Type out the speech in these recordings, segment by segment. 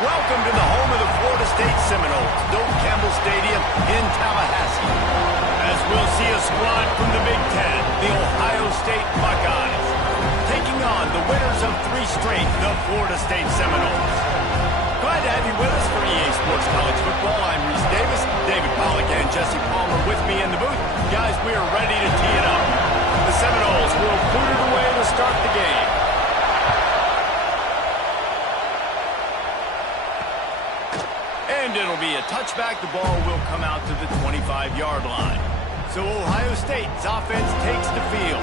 Welcome to the home of the Florida State Seminoles, Doak Campbell Stadium in Tallahassee. As we'll see a squad from the Big Ten, the Ohio State Buckeyes, taking on the winners of 3 straight, the Florida State Seminoles. Glad to have you with us for EA Sports College Football. I'm Reese Davis, David Pollack, and Jesse Palmer with me in the booth. Guys, we are ready to tee it up. The Seminoles will boot it away to start the game. And it'll be a touchback. The ball will come out to the 25-yard line. So Ohio State's offense takes the field.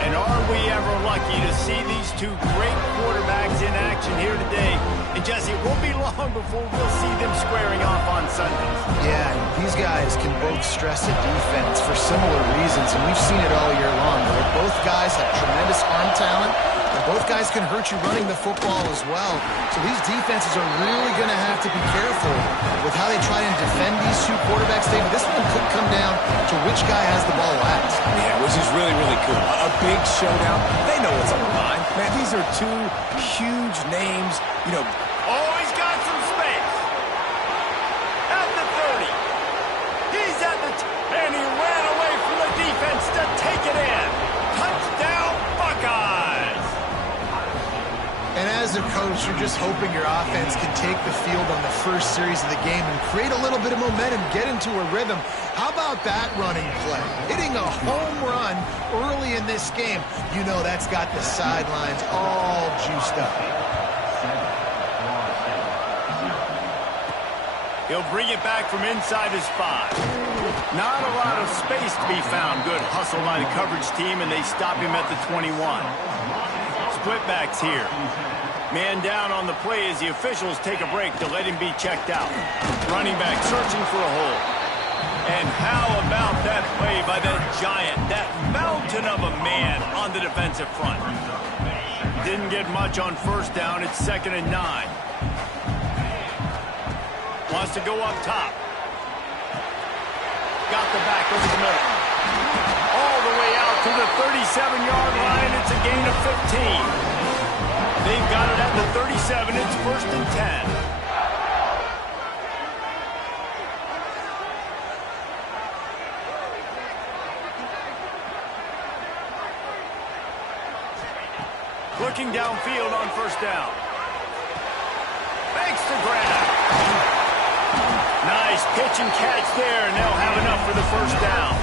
And are we ever lucky to see these 2 great quarterbacks in action here today? And Jesse, it won't be long before we'll see them squaring off on Sundays. Yeah, these guys can both stress a defense for similar reasons, and we've seen it all year long. Both guys have tremendous arm talent, and both guys can hurt you running the football as well. So these defenses are really going to have to be careful with how they try and defend these 2 quarterbacks. David, this one could come down to which guy has the ball last. Yeah, which is really, really cool. A big showdown. They know what's on the line. Man, these are 2 huge names. You know, oh, he's got some space. At the 30. He's at the and he ran away from the defense to take it in. Touchdown, Buckeyes. And as a coach, you're just hoping your offense can take the field on the first series of the game and create a little bit of momentum, get into a rhythm. How about that running play? Hitting a home run early in this game. You know that's got the sidelines all juiced up. He'll bring it back from inside his 5. Not a lot of space to be found. Good hustle by the coverage team, and they stop him at the 21. Split backs here. Man down on the play as the officials take a break to let him be checked out. Running back searching for a hole. And how about that play by that giant, that mountain of a man on the defensive front? Didn't get much on first down. It's 2nd and 9. Wants to go up top. Got the back over the middle. All the way out to the 37-yard line. It's a gain of 15. They've got it at the 37. It's 1st and 10. Looking downfield on 1st down. Makes the grab. Nice pitch and catch there, and they'll have enough for the 1st down.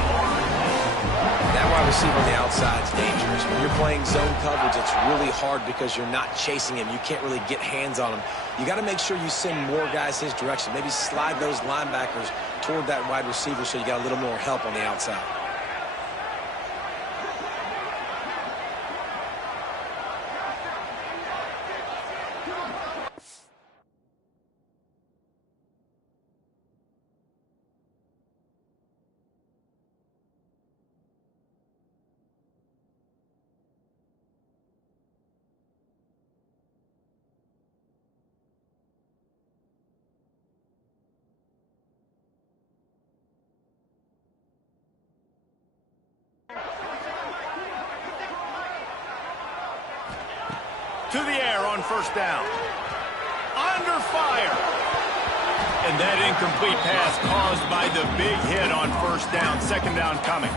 that wide receiver on the outside is dangerous. When you're playing zone coverage, it's really hard because you're not chasing him. You can't really get hands on him. You got to make sure you send more guys his direction. Maybe slide those linebackers toward that wide receiver so you got a little more help on the outside. To the air on 1st down. Under fire. And that incomplete pass caused by the big hit on 1st down. 2nd down coming.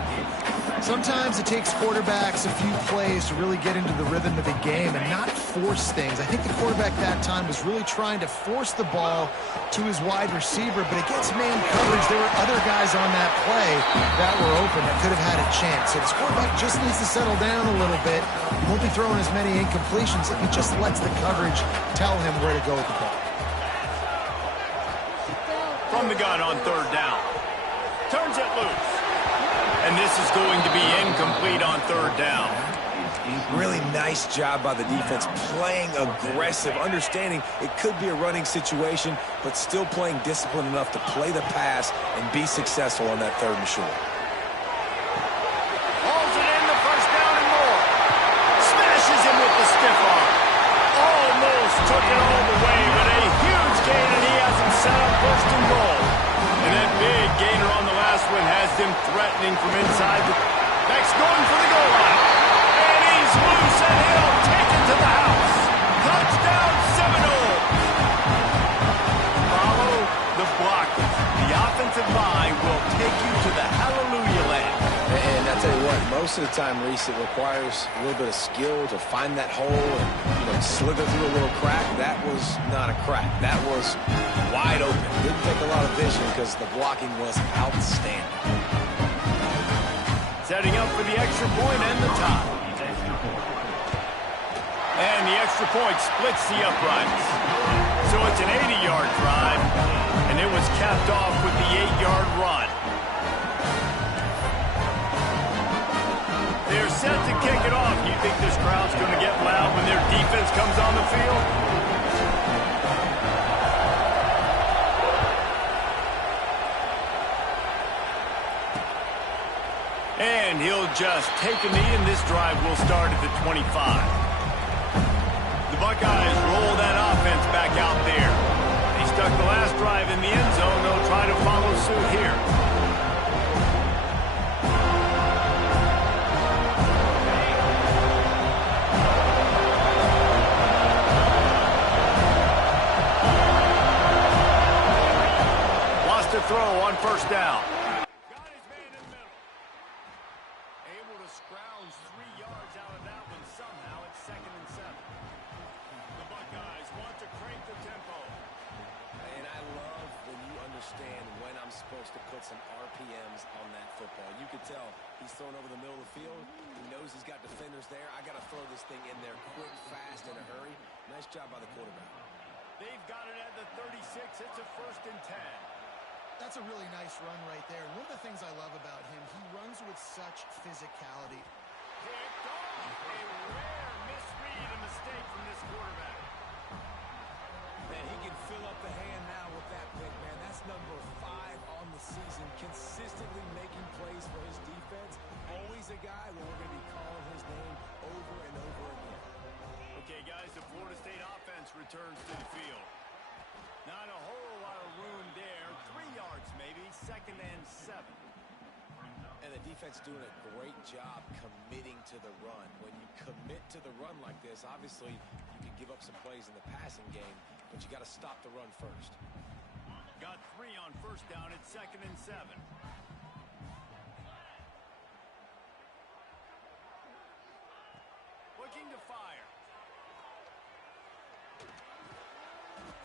Sometimes it takes quarterbacks a few plays to really get into the rhythm of the game and not force things. I think the quarterback that time was really trying to force the ball to his wide receiver, but against man coverage, there were other guys on that play that were open that could have had a chance. So this quarterback just needs to settle down a little bit. He won't be throwing as many incompletions if he just lets the coverage tell him where to go with the ball. From the gun on 3rd down. Turns it loose. And this is going to be incomplete on 3rd down. Really nice job by the defense, playing aggressive, understanding it could be a running situation, but still playing disciplined enough to play the pass and be successful on that 3rd and short. Hauls it in, the 1st down and more. Smashes him with the stiff arm. Almost took it all the way, but a huge gain, and he has him set up 1st and goal. And that big gainer on the last one has them threatening from inside. Beck's going for the goal line. And he's loose, and he'll take it to the house. Touchdown, Seminoles. most of the time, Reese, it requires a little bit of skill to find that hole and slither through a little crack. That was not a crack. That was wide open. Didn't take a lot of vision because the blocking was outstanding. Setting up for the extra point and the tie. And the extra point splits the uprights. So it's an 80-yard drive, and it was capped off with the 8-yard run. They're set to kick it off. You think this crowd's going to get loud when their defense comes on the field? And he'll just take a knee, and this drive will start at the 25. The Buckeyes roll that offense back out there. They stuck the last drive in the end zone. They'll try to follow suit here. Lost a throw on first down. Scrounge 3 yards out of that one somehow. It's 2nd and 7. The Buckeyes want to crank the tempo. And I love when you understand when I'm supposed to put some RPMs on that football. You could tell he's thrown over the middle of the field. He knows he's got defenders there. I got to throw this thing in there quick, fast, in a hurry. Nice job by the quarterback. They've got it at the 36. It's a 1st and 10. That's a really nice run right there. And one of the things I love about him, he runs with such physicality. Picked off. A rare misread and mistake from this quarterback. Man, he can fill up the hand now with that pick, man. That's number 5 on the season. Consistently making plays for his defense. Always a guy where we're going to be calling his name over and over again. Okay, guys, the Florida State offense returns to the field. Not a whole lot of room there. 3 yards maybe. 2nd and 7. And the defense doing a great job committing to the run. When you commit to the run like this, obviously you can give up some plays in the passing game, but you got to stop the run first. Got 3 on first down. It's 2nd and 7. Looking to fire.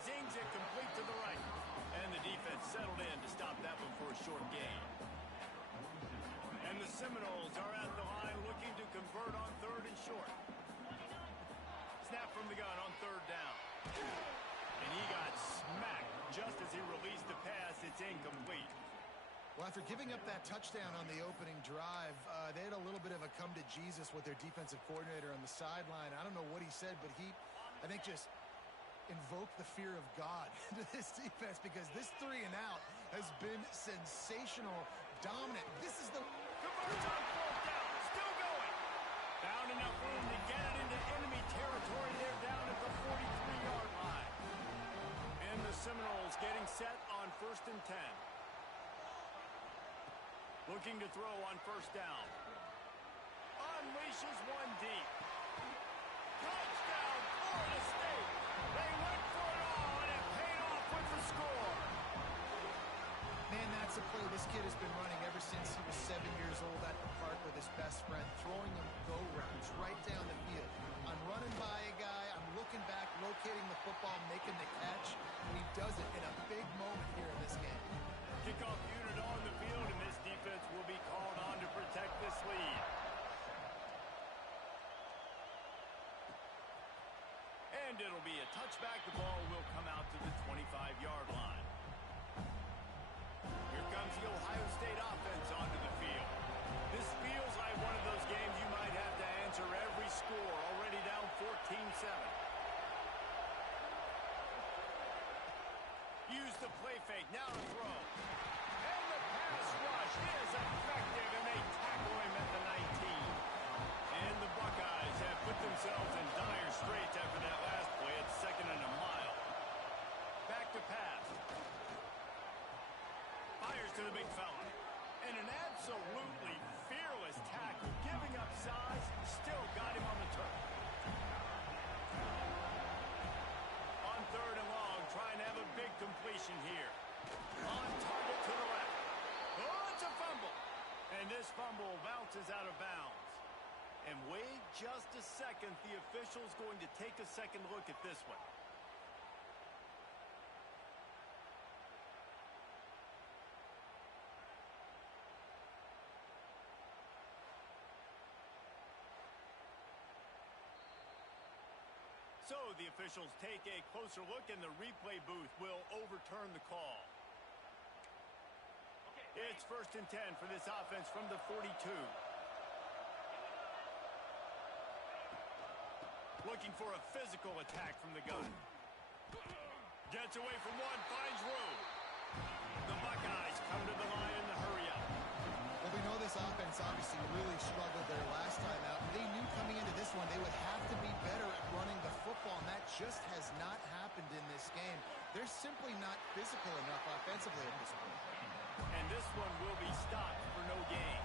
Zings it complete to the right. And the defense settled in to stop that one for a short gain. And the Seminoles are at the line looking to convert on 3rd and short. Snap from the gun on 3rd down. And he got smacked just as he released the pass. It's incomplete. Well, after giving up that touchdown on the opening drive, they had a little bit of a come to Jesus with their defensive coordinator on the sideline. I don't know what he said, but he, I think, just invoked the fear of God into this defense, because this 3 and out has been sensational, dominant. This is the converts on 4th down, still going. Found enough room to get it into enemy territory. They're down at the 43-yard line. And the Seminoles getting set on 1st and 10. Looking to throw on 1st down. Unleashes one deep. Touchdown, Florida State. They went for it all, and it paid off with the score. Man, that's a play this kid has been running ever since he was 7 years old at the park with his best friend, throwing him go-rounds right down the field. I'm running by a guy, I'm looking back, locating the football, making the catch, and he does it in a big moment here in this game. Kickoff unit on the field, and this defense will be called on to protect this lead. And it'll be a touchback. The ball will come out to the 25-yard line. Here comes the Ohio State offense onto the field. This feels like one of those games you might have to answer every score. Already down 14-7. Use the play fake. Now to throw. And the pass rush is effective, and they tackle him at the 19. And the Buckeyes have put themselves in dire straits after that last play. It's 2nd and a mile. Back to pass. Fires to the big fella. And an absolutely fearless tackle. Giving up size, still got him on the turf. On 3rd and long, trying to have a big completion here. On target to the left. Oh, it's a fumble. And this fumble bounces out of bounds. time. Wait just a second. The official's going to take a second look at this one. So the officials take a closer look, and the replay booth will overturn the call. It's 1st and 10 for this offense from the 42. Looking for a physical attack from the gun. Gets away from one, finds room. The Buckeyes come to the line in the hurry-up. Well, we know this offense obviously really struggled their last time out. They knew coming into this one they would have to be better at running the football, and that just has not happened in this game. They're simply not physical enough offensively at this point. And this one will be stopped for no gain.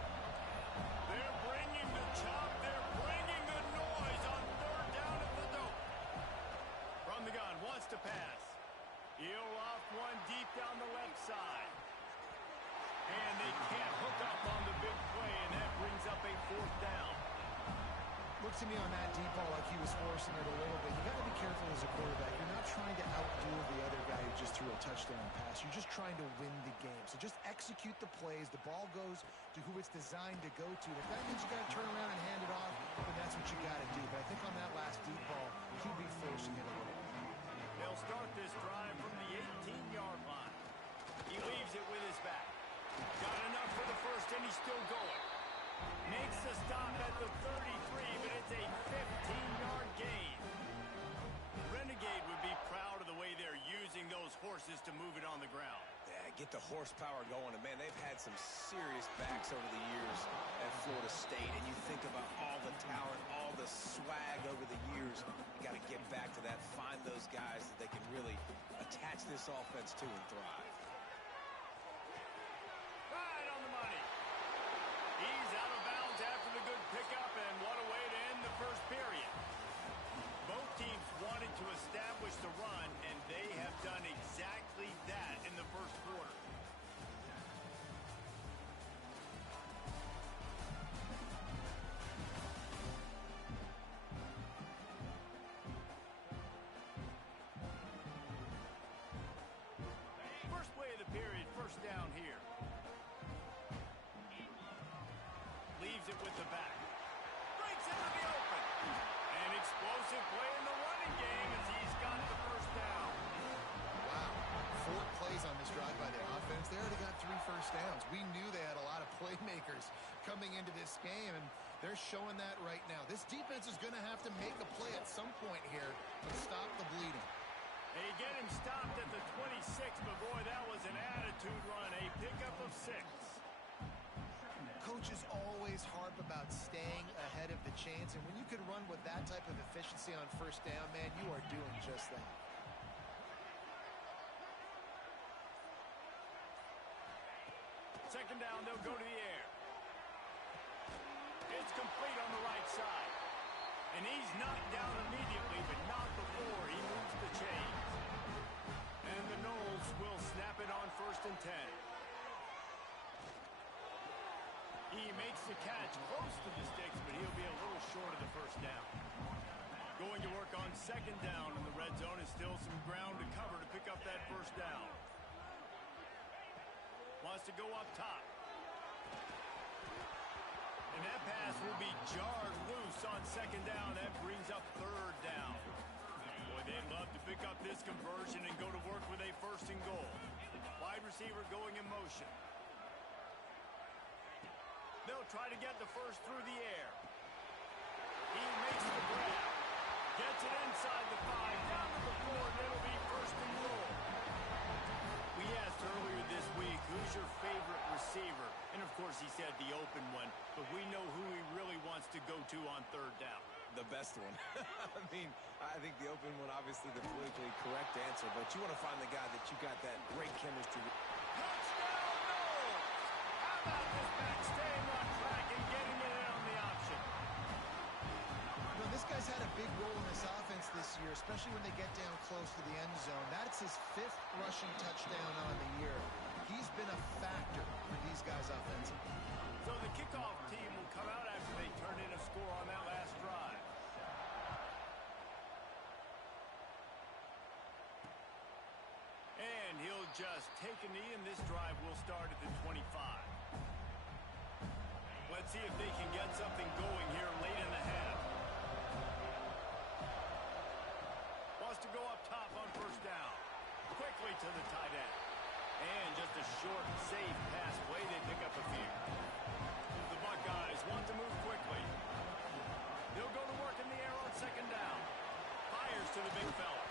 They're bringing the chop. They're bringing the noise on 3rd down at the dope. From the gun, wants to pass. He'll off one deep down the left side. And they can't hook up on the big play, and that brings up a 4th down. Looks to me on that deep ball like he was forcing it a little bit. You got to be careful as a quarterback. You're not trying to outdo the other guy who just threw a touchdown pass. You're just trying to win the game. So just execute the plays. The ball goes to who it's designed to go to. If that means you got to turn around and hand it off, then that's what you got to do. But I think on that last deep ball, he'll be forcing it a little bit. They'll start this drive from the 18-yard line. He leaves it with his back. Got enough for the first, and he's still going. Makes the stop at the 33, but it's a 15-yard gain. Renegade would be proud of the way they're using those horses to move it on the ground. Yeah, get the horsepower going. And, man, they've had some serious backs over the years at Florida State. And you think about all the talent, all the swag over the years. You got to get back to that, find those guys that they can really attach this offense to and thrive. Right on the money. He's out of bounds after the good pickup, and what a way to end the first period. Both teams wanted to establish the run, and they have done exactly that in the first quarter. First play of the period, 1st down here. Leaves it with the back. Breaks into the open. An explosive play in the running game as he's got the 1st down. Wow. 4 plays on this drive by the offense. They already got 3 first downs. We knew they had a lot of playmakers coming into this game, and they're showing that right now. This defense is going to have to make a play at some point here to stop the bleeding. They get him stopped at the 26, but boy, that was an attitude run. A pickup of 6. Coaches always harp about staying ahead of the chains, and when you can run with that type of efficiency on 1st down, man, you are doing just that. Second down, they'll go to the air. It's complete on the right side. And he's knocked down immediately, but not before he moves the chains. And the Noles will snap it on 1st and 10. He makes the catch close to the sticks, but he'll be a little short of the 1st down. Going to work on 2nd down in the red zone, is still some ground to cover to pick up that 1st down. Wants to go up top. And that pass will be jarred loose on 2nd down. That brings up 3rd down. Boy, they'd love to pick up this conversion and go to work with a 1st and goal. Wide receiver going in motion. They'll try to get the 1st through the air. He makes the grab. Gets it inside the 5, down to the 4, and it'll be 1st and goal. We asked earlier this week, who's your favorite receiver? And, of course, he said the open one, but we know who he really wants to go to on 3rd down. The best one. I think the open one, obviously the politically correct answer, but you want to find the guy that you got that great chemistry with. Touchdown, Noles! How about this back staying on track and getting it in on the option? You know, this guy's had a big role in this offense this year, especially when they get down close to the end zone. That's his 5th rushing touchdown on the year. He's been a factor for these guys offensively. So the kickoff team will come out after they turn in a score on that last drive. And he'll just take a knee, and this drive will start at the 25. Let's see if they can get something going here late in the half. Wants to go up top on first down. Quickly to the tight end. And just a short, safe pass play. They pick up a few. The Buckeyes want to move quickly. They'll go to work in the air on second down. Fires to the big fella.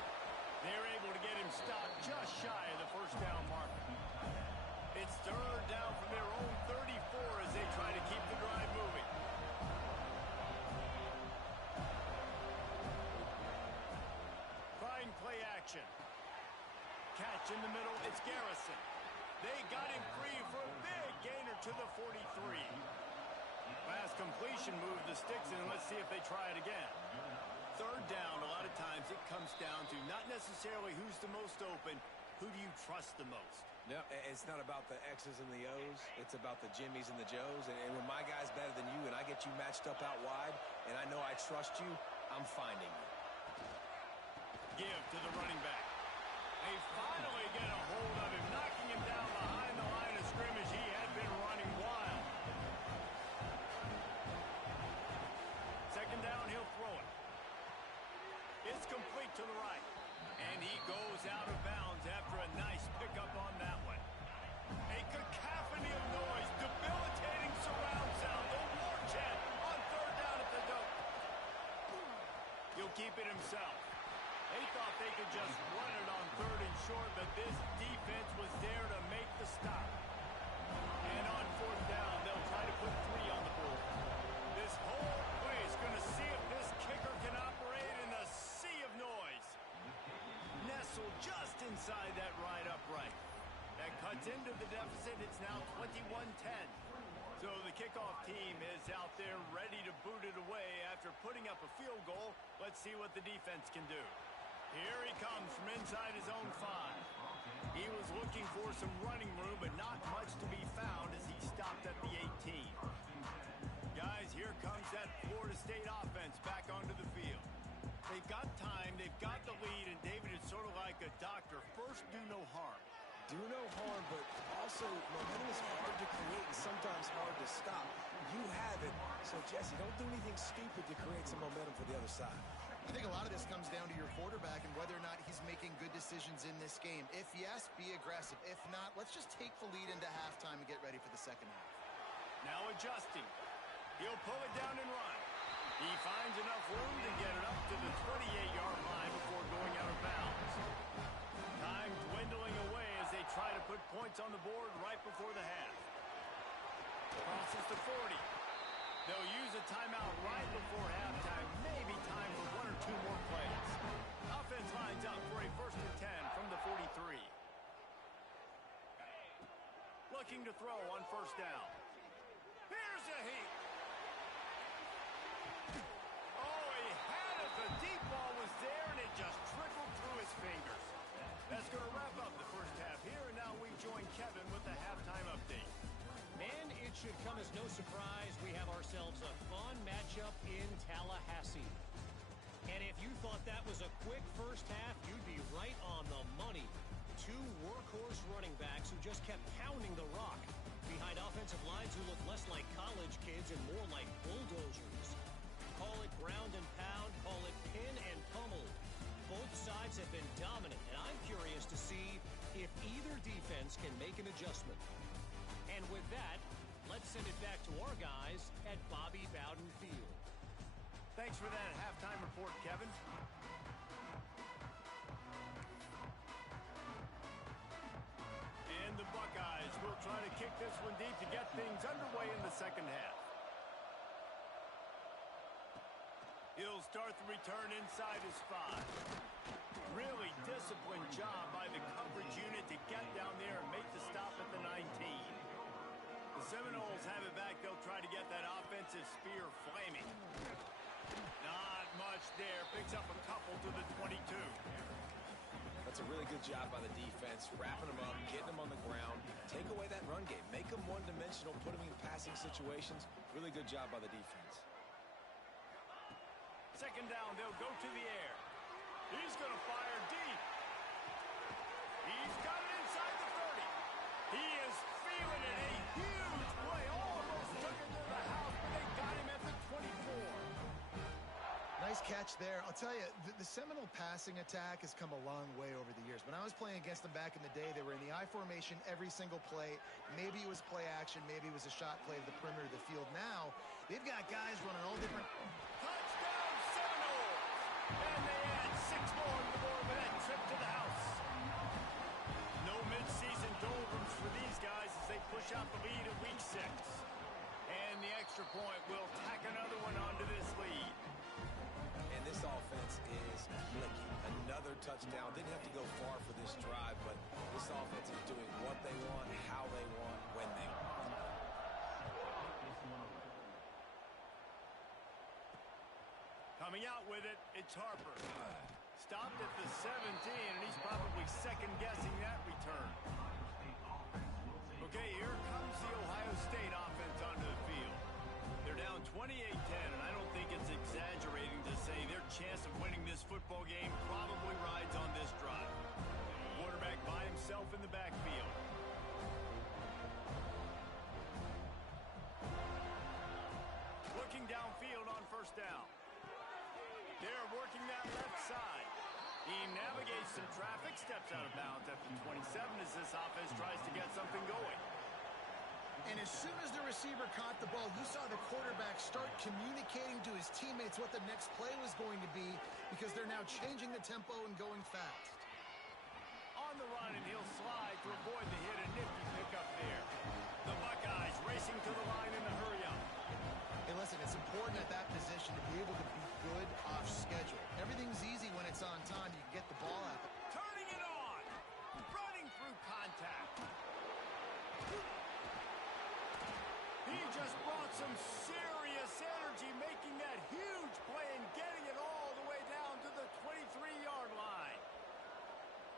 They're able to get him stopped just shy of the first down marker. It's third down from their own 34 as they try to keep the drive moving. Fine play action. Catch in the middle, it's Garrison. They got him free for a big gainer to the 43. Last completion moved the sticks in. Let's see if they try it again. Third down, a lot of times it comes down to not necessarily who's the most open, who do you trust the most? No, it's not about the X's and the O's. It's about the Jimmies and the Joes. And when my guy's better than you and I get you matched up out wide and I know I trust you, I'm finding you. Give to the running back. They finally get a hold of him, knocking him down behind the line of scrimmage. He had been running wild. Second down, he'll throw it. It's complete to the right. And he goes out of bounds after a nice pickup on that one. A cacophony of noise, debilitating surround sound. The war chant on third down at the dope. He'll keep it himself. They thought they could just run it on third and short, but this defense was there to make the stop. And on fourth down, they'll try to put 3 on the board. This whole play is going to see if this kicker can operate in a sea of noise. Nestled just inside that right upright. That cuts into the deficit. It's now 21-10. So the kickoff team is out there ready to boot it away after putting up a field goal. Let's see what the defense can do. Here he comes from inside his own 5. He was looking for some running room, but not much to be found as he stopped at the 18. Guys, here comes that Florida State offense back onto the field. They've got time, they've got the lead, and David is sort of like a doctor. First, do no harm. Do no harm, but also momentum is hard to create and sometimes hard to stop. You have it, so Jesse, don't do anything stupid to create some momentum for the other side. I think a lot of this comes down to your quarterback and whether or not he's making good decisions in this game. If yes, be aggressive. If not, let's just take the lead into halftime and get ready for the second half. Now adjusting. He'll pull it down and run. He finds enough room to get it up to the 28-yard line before going out of bounds. Time dwindling away as they try to put points on the board right before the half. Crosses to 40. They'll use a timeout right before halftime. Maybe time for 1 or 2 more plays. Offense lines up for a 1st and 10 from the 43. Looking to throw on first down. Here's a heat. Oh, he had it. The deep ball was there, and it just trickled through his fingers. That's going to wrap up the first half here, and now we join Kevin with the halftime update. Man, it should come as no surprise we have ourselves a fun matchup in Tallahassee. And if you thought that was a quick first half, you'd be right on the money. 2 workhorse running backs who just kept pounding the rock behind offensive lines who look less like college kids and more like bulldozers. Call it ground and pound, call it pin and pummel. Both sides have been dominant, and I'm curious to see if either defense can make an adjustment. And with that, let's send it back to our guys at Bobby Bowden Field. Thanks for that halftime report, Kevin. And the Buckeyes will try to kick this one deep to get things underway in the second half. He'll start the return inside his 5. Really disciplined job by the coverage unit to get down there and make the stop at the 19. The Seminoles have it back. They'll try to get that offensive spear flaming. Not much there. Picks up a couple to the 22. That's a really good job by the defense, wrapping them up, getting them on the ground. Take away that run game. Make them one-dimensional, put them in passing situations. Really good job by the defense. Second down, they'll go to the air. He's going to fire deep. He's got it inside the 30. He is feeling it. A huge play. Almost took it to the house, but they got him at the 24. Nice catch there. I'll tell you, the Seminole passing attack has come a long way over the years. When I was playing against them back in the day, they were in the I formation every single play. Maybe it was play action. Maybe it was a shot play to the perimeter of the field. Now, they've got guys running all different... Touchdown, Seminoles! And they add 6 more to the board with that trip to the house. No midseason doldrums for these guys as they push out the lead at week 6. And the extra point will tack another one onto this lead. And this offense is clicking. Another touchdown. Didn't have to go far for this drive, but this offense is doing what they want, how they want, when they want. Coming out with it, it's Harper. Stopped at the 17, and he's probably second-guessing that return. Okay, here comes the Ohio State offense onto the field. They're down 28-10, and I don't think it's exaggerating to say their chance of winning this football game probably rides on this drive. Quarterback by himself in the backfield. Looking downfield on first down. They're working that left side. He navigates some traffic, steps out of bounds at the 27 as this offense tries to get something going. And as soon as the receiver caught the ball, you saw the quarterback start communicating to his teammates what the next play was going to be because they're now changing the tempo and going fast. On the run, and he'll slide to avoid the hit. A nifty pickup there. The Buckeyes racing to the line in the hurry-up. Hey, listen, it's important at that position to be able to be good off schedule. Everything's easy when it's on time. You can get the ball out. Turning it on. Running through contact. He just brought some serious energy, making that huge play and getting it all the way down to the 23-yard line.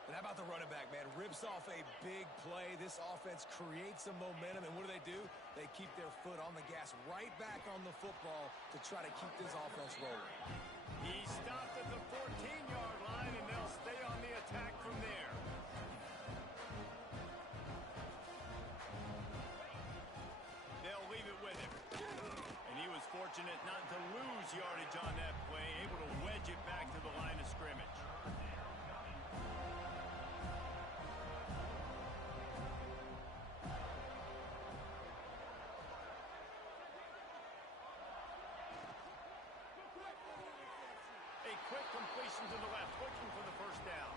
And how about the running back, man? Rips off a big play. This offense creates some momentum, and what do? They keep their foot on the gas right back on the football to try to keep this offense rolling. He stopped at the 14-yard line, and they'll stay on the attack from there. They'll leave it with him. And he was fortunate not to lose yardage on that play, able to wedge it back to the line of scrimmage. A quick completion to the left, looking for the first down.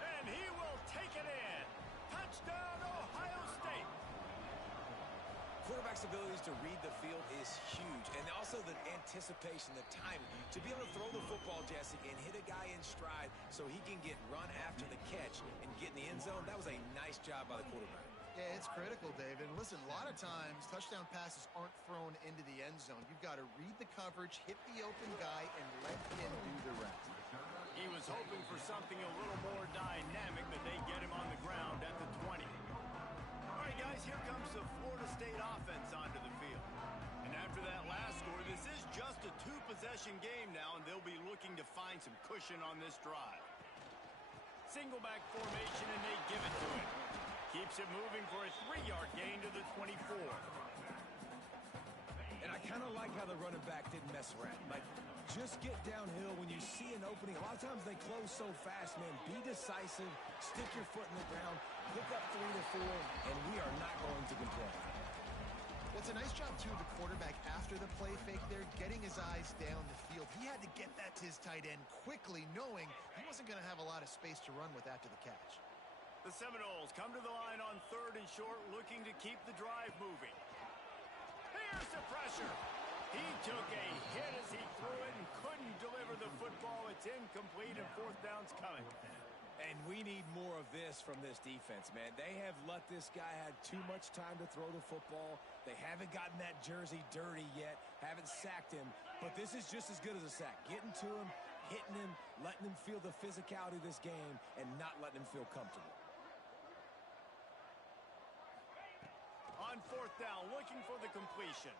And he will take it in. Touchdown, Ohio State. Quarterback's abilities to read the field is huge, and also the anticipation, the timing. To be able to throw the football, Jesse, and hit a guy in stride so he can get run after the catch and get in the end zone, that was a nice job by the quarterback. Yeah, it's critical, David. And listen, a lot of times touchdown passes aren't thrown into the end zone. You've got to read the coverage, hit the open guy, and let him do the rest. He was hoping for something a little more dynamic, but they get him on the ground at the 20. All right, guys, here comes the Florida State offense onto the field. And after that last score, this is just a 2-possession game now, and they'll be looking to find some cushion on this drive. Single back formation, and they give it to him. Keeps it moving for a 3-yard gain to the 24. And I kind of like how the running back didn't mess around. Like, just get downhill when you see an opening. A lot of times they close so fast, man. Be decisive, stick your foot in the ground, pick up 3 to 4, and we are not going to complain. Well, it's a nice job, too, of the quarterback after the play fake there, getting his eyes down the field. He had to get that to his tight end quickly, knowing he wasn't going to have a lot of space to run with after the catch. The Seminoles come to the line on 3rd and short, looking to keep the drive moving. Here's the pressure. He took a hit as he threw it and couldn't deliver the football. It's incomplete, and 4th down's coming. And we need more of this from this defense, man. They have let this guy have too much time to throw the football. They haven't gotten that jersey dirty yet, haven't sacked him. But this is just as good as a sack. Getting to him, hitting him, letting him feel the physicality of this game, and not letting him feel comfortable. On 4th down, looking for the completion.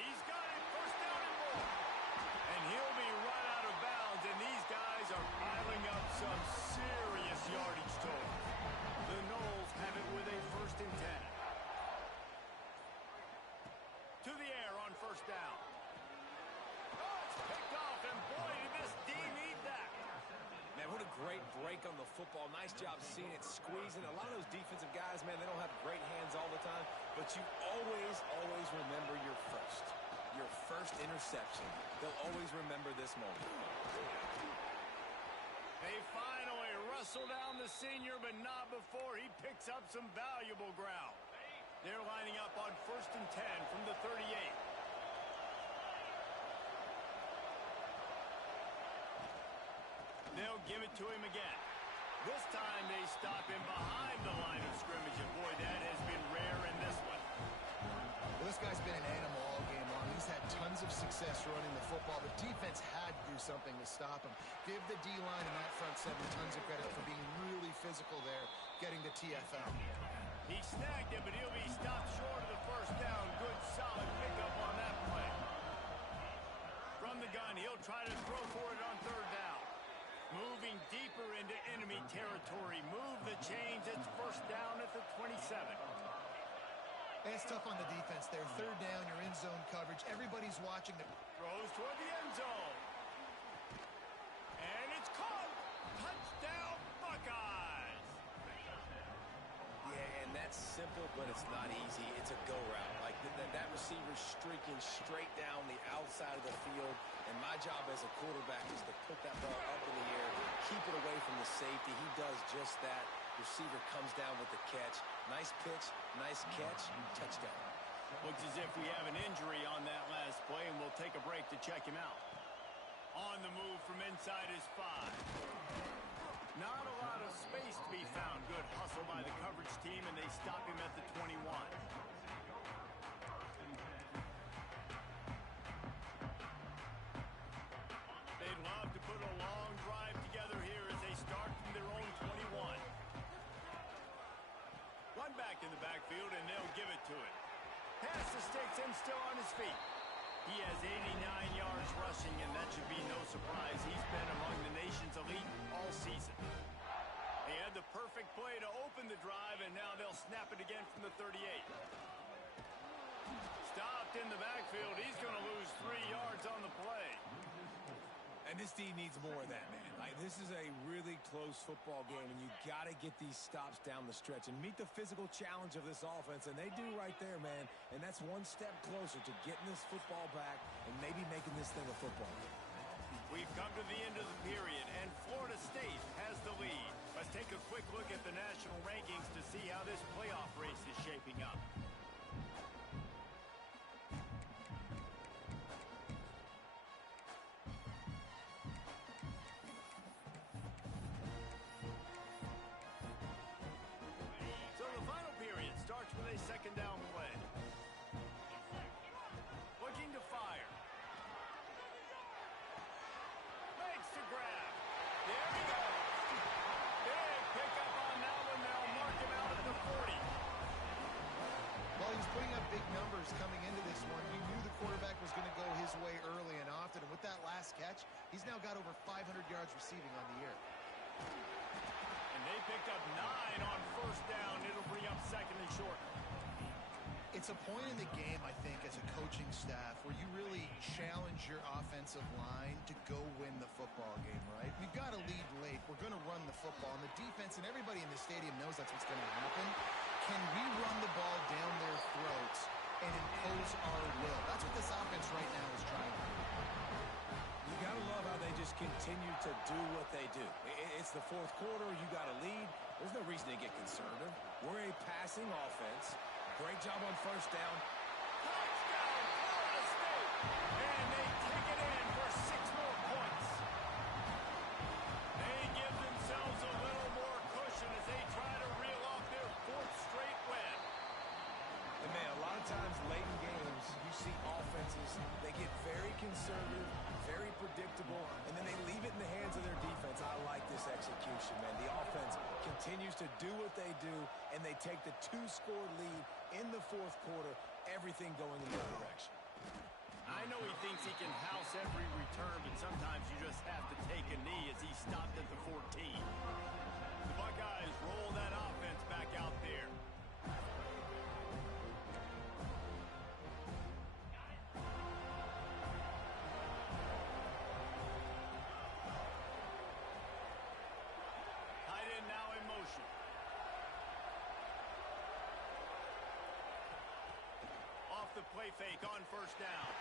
He's got it. First down and more. And he'll be right out of bounds, and these guys are piling up some serious yardage total. The Noles have it with a 1st and 10. To the air on 1st down. Oh, it's picked off, and boy, did this D need that. Man, what a great break on the football. Nice job seeing it squeezing. A lot of those defensive guys, man, they don't have great hands all the time, but you always remember your first interception. They'll always remember this moment. They finally wrestle down the senior, but not before he picks up some valuable ground. They're lining up on 1st and 10 from the 38. They'll give it to him again. This time they stop him behind the line of scrimmage, and boy, that has been rare in this one. Well, this guy's been an animal all game long. He's had tons of success running the football. The defense had to do something to stop him. Give the D-line and that front seven tons of credit for being really physical there, getting the TFL. He snagged it, but he'll be stopped short of the 1st down. Good, solid pickup on that play. From the gun, he'll try to throw for it on 3rd down. Moving deeper into enemy territory. Move the chains. It's 1st down at the 27. It's tough on the defense there. 3rd down, you're in zone coverage. Everybody's watching. Throws toward the end zone. And it's caught. Touchdown, Buckeyes. Yeah, and that's simple, but it's not easy. It's a go route. Like that receiver's streaking straight down the outside of the field, and my job as a quarterback is to put that ball up in the air, keep it away from the safety. He does just that. Receiver comes down with the catch. Nice pitch, nice catch, touchdown. Looks as if we have an injury on that last play, and we'll take a break to check him out. On the move from inside his 5. Not a lot of space to be found. Good hustle by the coverage team, and they stop him at the 21. They'd love to put a long drive together here as they start from their own 21. Run back in the backfield, and they'll give it to him. Pass the sticks and still on his feet. He has 89 yards rushing, and that should be no surprise. He's been among the nation's elite all season. They had the perfect play to open the drive, and now they'll snap it again from the 38. Stopped in the backfield. He's going to lose 3 yards on the play. And this team needs more of that, man. Like, this is a really close football game, and you got to get these stops down the stretch and meet the physical challenge of this offense, and they do right there, man. And that's one step closer to getting this football back and maybe making this thing a football game. We've come to the end of the period, and Florida State has the lead. Let's take a quick look at the national rankings to see how this playoff race is shaping up. Starts with a 2nd down play. Looking to fire. Makes the grab. There he goes. Big pickup on that one. They'll mark him out at the 40. Well, he's putting up big numbers coming into this one. He knew the quarterback was going to go his way early and often. And with that last catch, he's now got over 500 yards receiving on the year. And they picked up 9 on 1st down. It'll bring up 2nd and short. It's a point in the game, I think, as a coaching staff where you really challenge your offensive line to go win the football game, right? We've got to lead late. We're going to run the football. And the defense and everybody in the stadium knows that's what's going to happen. Can we run the ball down their throats and impose our will? That's what this offense right now is trying to do. You got to love how they just continue to do what they do. It's the 4th quarter. You got to lead. There's no reason to get conservative. We're a passing offense. Great job on 1st down. Touchdown, Florida State. And they take it in for 6 more points. They give themselves a little more cushion as they try to reel off their 4th straight win. And man, a lot of times late in games, you see offenses, they get very conservative, very predictable, and then they leave it in the hands of their defense. I like this execution, man. The offense continues to do what they do, and they take the 2-score lead in the 4th quarter, everything going in the other direction. I know he thinks he can house every return, but sometimes you just have to take a knee as he stopped at the 14. The Buckeyes roll that offense back out there. Tight end now in motion. Off the play fake on first down.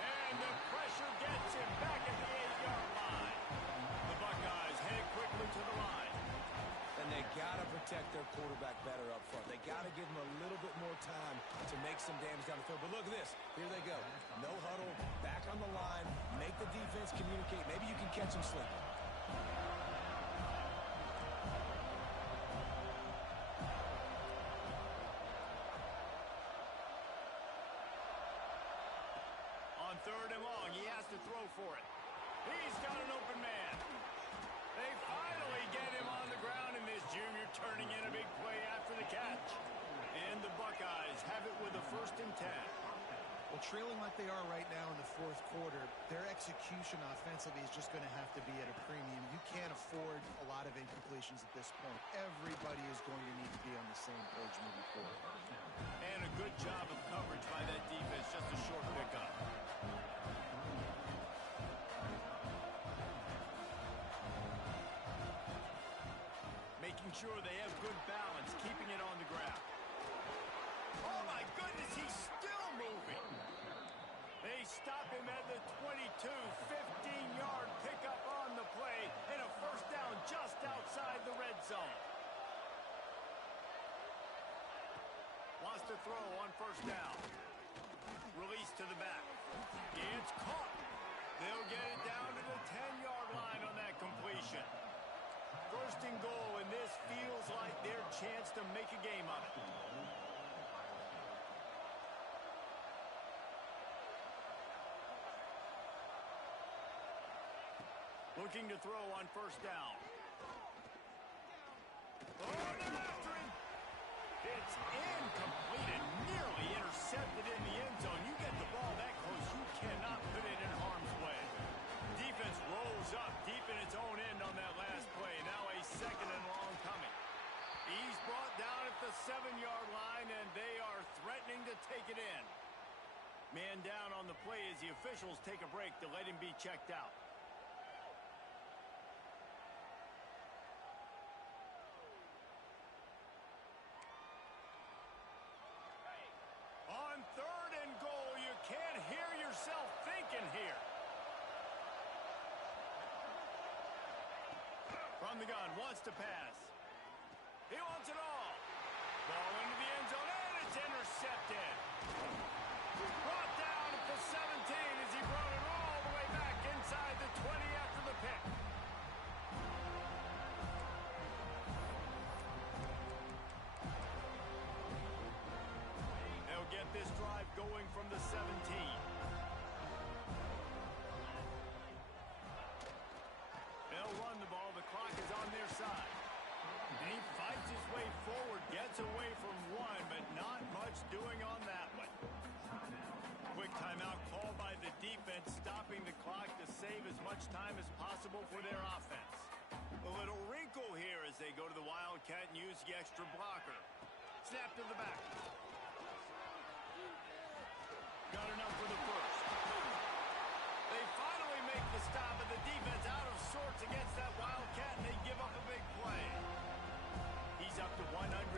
And the pressure gets him back at the 8-yard line. The Buckeyes head quickly to the line. And they got to protect their quarterback better up front. They got to give him a little bit more time to make some damage down the field. But look at this. Here they go. No huddle, back on the line, make the defense communicate. Maybe you can catch him sleeping. On 3rd and long, he has to throw for it. He's got an open man. They finally get him on the ground, and this junior turning in a big play after the catch. And the Buckeyes have it with a 1st and 10. Well, trailing like they are right now in the 4th quarter, their execution offensively is just going to have to be at a premium. You can't afford a lot of incompletions at this point. Everybody is going to need to be on the same page moving forward. And a good job of coverage by that defense, just a short pickup. Making sure they have good balance, keeping it on the ground. Oh, my goodness, he's still moving. They stop him at the 22, 15-yard pickup on the play, and a 1st down just outside the red zone. Wants to throw on 1st down. Release to the back. It's caught. They'll get it down to the 10-yard line on that completion. 1st and goal, and this feels like their chance to make a game of it. Looking to throw on 1st down. Oh, they're after him. It's incomplete and nearly intercepted in the end zone. You get the ball that close, you cannot put it in harm's way. Defense rolls up deep in its own end on that last play. Now a 2nd and long coming. He's brought down at the 7-yard line, and they are threatening to take it in. Man down on the play as the officials take a break to let him be checked out. On 3rd and goal, you can't hear yourself thinking here. From the gun, wants to pass. He wants it all. Ball into the end zone, and it's intercepted. Brought down at the 17 as he brought it all the way back inside the 20 after the pick. They'll get this drive going from the 17. They'll run the ball. The clock is on their side. And he fights his way forward, gets away from one, but not much doing on that one. Quick timeout called by the defense, stopping the clock to save as much time as possible for their offense. A little wrinkle here as they go to the Wildcat and use the extra blocker. Snap to the back. Got enough for the 1st. They finally make the stop, and the defense out of sorts against that Wildcat, and they give up a big play. He's up to 113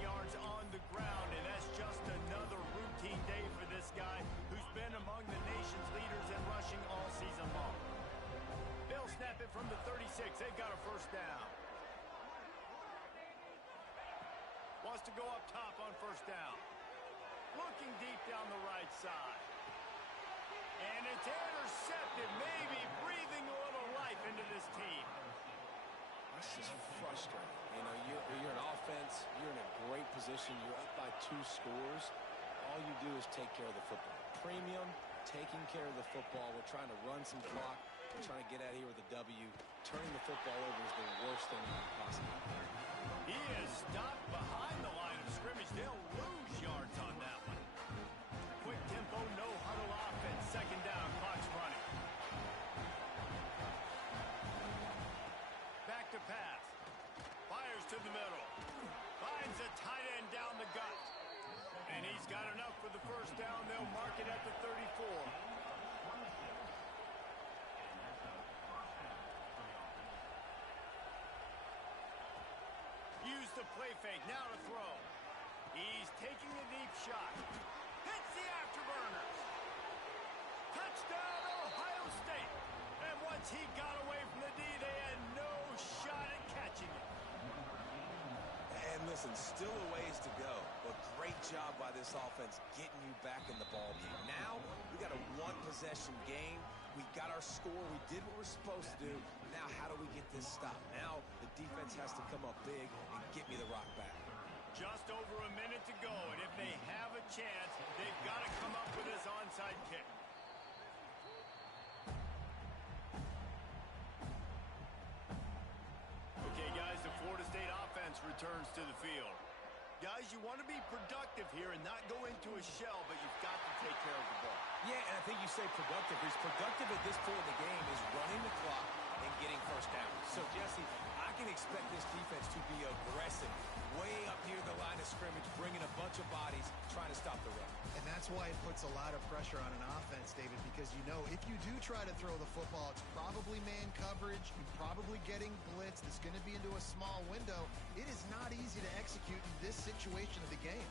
yards on the ground, and that's just another routine day for this guy who's been among the nation's leaders in rushing all season long. They'll snap it from the 36. They've got a 1st down. Wants to go up top on 1st down. Looking deep down the right side. And it's intercepted, maybe breathing a little life into this team. This is frustrating. You know, you're an offense. You're in a great position. You're up by 2 scores. All you do is take care of the football. Premium, taking care of the football. We're trying to run some clock. We're trying to get out of here with a W. Turning the football over is the worst thing that could possibly happen. He is stopped behind the line of scrimmage. They'll lose yards on that one. Quick tempo, no huddle pass. Fires to the middle. Finds a tight end down the gut. And he's got enough for the first down. They'll mark it at the 34. Use the play fake. Now to throw. He's taking a deep shot. Hits the afterburners. Touchdown, Ohio State. And once he got away from the D, they had no shot at catching it. And listen, still a ways to go, but great job by this offense getting you back in the ball game. Now, we got a one-possession game. We got our score. We did what we're supposed to do. Now, how do we get this stopped? Now, the defense has to come up big and get me the rock back. Just over a minute to go, and if they have a chance, they've got to come up with this onside kick. Okay, guys, the Florida State offense returns to the field. Guys, you want to be productive here and not go into a shell, but you've got to take care of the ball. Yeah, and I think you say productive. He's productive at this point of the game is running the clock and getting first down. So, Jesse, I can expect this defense to be aggressive, way up near the line of scrimmage, bringing a bunch of bodies, trying to stop the run. And that's why it puts a lot of pressure on an offense, David, because you know if you do try to throw the football, it's probably man coverage. You're probably getting blitzed. It's going to be into a small window. It is not easy to execute in this situation of the game.